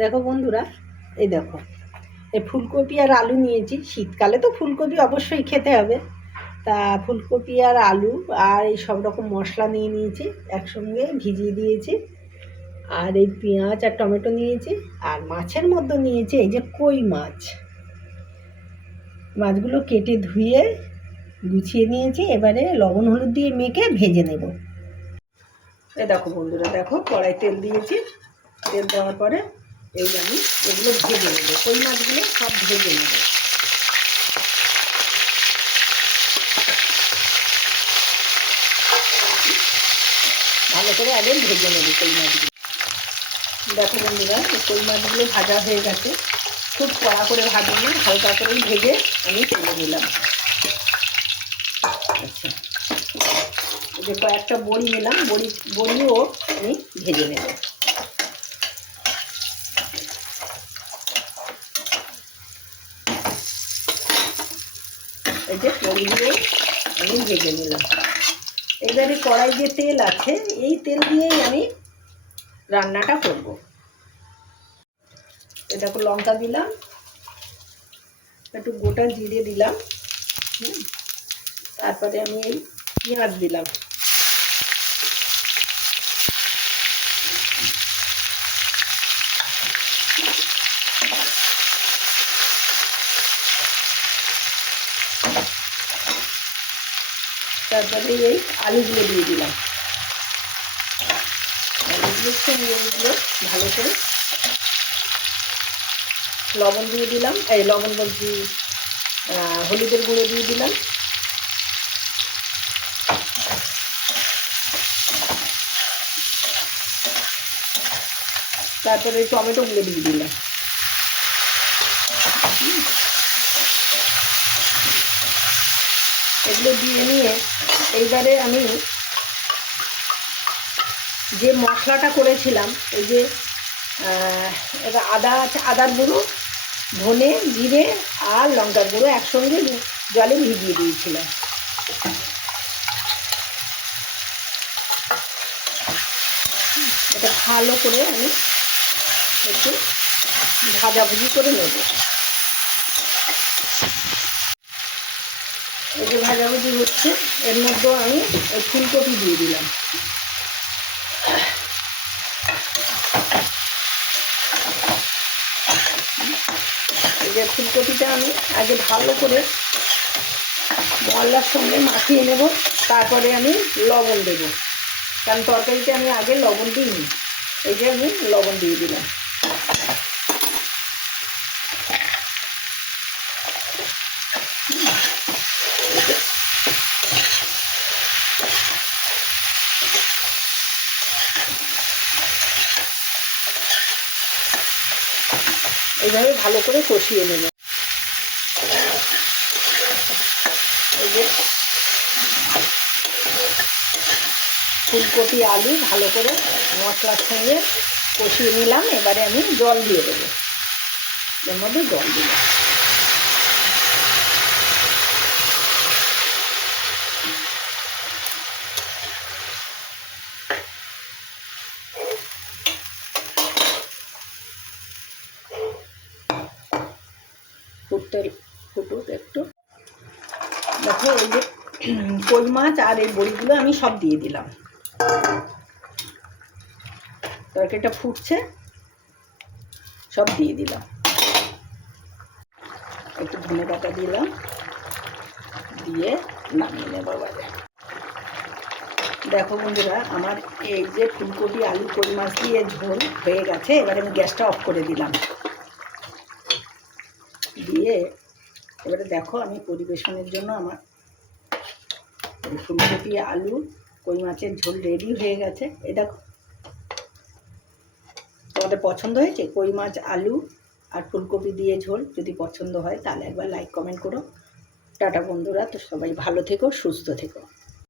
দেখো বন্ধুরা, এই দেখো। এই ফুলকপি আর আলু নিয়েছি। শীতকালে তো ফুলকপি অবশ্যই খেতে হবে। তা ফুলকপি আর আলু আর এই সব রকম মশলা নিয়ে নিয়েছি, একসঙ্গে ভিজিয়ে দিয়েছি। আর এই পেঁয়াজ আর টমেটো নিয়েছি, আর মাছের মধ্যে নিয়েছি এই যে কই মাছ। মাছগুলো কেটে ধুয়ে গুছিয়ে নিয়েছি, এবারে লবণ হলুদ দিয়ে মেখে ভেজে নেব। এ দেখো বন্ধুরা, দেখো কড়াই তেল দিয়েছি। তেল দেওয়ার পরে এই আমি এগুলো ভেজে নেব। কই মাছগুলো সব ভেজে নেব। ভালো করে আগে ভেজে নেব কই মাছগুলো দেখো বন্ধুরা কই মাছগুলো ভাজা হয়ে গেছে। খুব কড়া করে ভাজবো না, হালকা করেই ভেজে আমি তুলে নিলাম। আচ্ছা। যে কয়েকটা বড়ি নিলাম, বড়ি, বড়িও আমি ভেজে নেব। এই যে দিয়ে আমি ভেজে নিলাম। এবারে কড়াই যে তেল আছে, এই তেল দিয়েই আমি রান্নাটা করব। এটা লঙ্কা দিলাম, একটু গোটা জিরে দিলাম, হুম, তারপরে আমি এই পেঁয়াজ দিলাম। তারপরে এই আলুগুলো দিয়ে দিলাম। আলুগুলোর সঙ্গে ভালো করে। লবণ দিয়ে দিলাম, এই লবণ বলছি হলুদের গুঁড়ো দিয়ে দিলাম। তারপরে টমেটোগুলো দিয়ে দিলাম। এগুলো দিয়ে নিয়ে এইবারে আমি যে মশলাটা করেছিলাম, এই যে আদা আছে, আদার গুঁড়ো, ধনে, জিরে আর লঙ্কার গুঁড়ো একসঙ্গে জলে ভিজিয়ে দিয়েছিলাম। এটা ভালো করে আমি একটু ভাজাভুজি করে নেব। এই যে ভাজাভুজি হচ্ছে, এর মধ্যেও আমি ওই ফুলকপি দিয়ে দিলাম। এই যে ফুলকপিটা আমি আগে ভালো করে মশলার সঙ্গে মাখিয়ে নেব, তারপরে আমি লবণ দেব। কারণ তরকারিতে আমি আগে লবণ দিইনি, এই যে আমি লবণ দিয়ে দিলাম। এইভাবে ভালো করে কষিয়ে নেব। এই যে ফুলকপি, আলু ভালো করে মশলার সঙ্গে কষিয়ে নিলাম। এবারে আমি জল দিয়ে দেবো। এর মধ্যে জল দিলাম। ফুটতে ফুটুক একটু। দেখো এই যে কই মাছ আর এই বড়িগুলো আমি সব দিয়ে দিলাম। তরকারিটা ফুটছে, সব দিয়ে দিলাম। একটু ধনে পাতা দিলাম, দিয়ে নামিয়ে নেব বাজে দেখো বন্ধুরা, আমার এই যে ফুলকপি, আলু, কই মাছ দিয়ে ঝোল হয়ে গেছে, এবারে আমি গ্যাসটা অফ করে দিলাম। দিয়ে এবারে দেখো আমি পরিবেশনের জন্য আমার ফুলকপি, আলু, কই মাছের ঝোল রেডি হয়ে গেছে। এই দেখো। তোমাদের পছন্দ হয়েছে? কই মাছ, আলু আর ফুলকপি দিয়ে ঝোল যদি পছন্দ হয়, তাহলে একবার লাইক কমেন্ট করো। টাটা বন্ধুরা, তো সবাই ভালো থেকো, সুস্থ থেকো।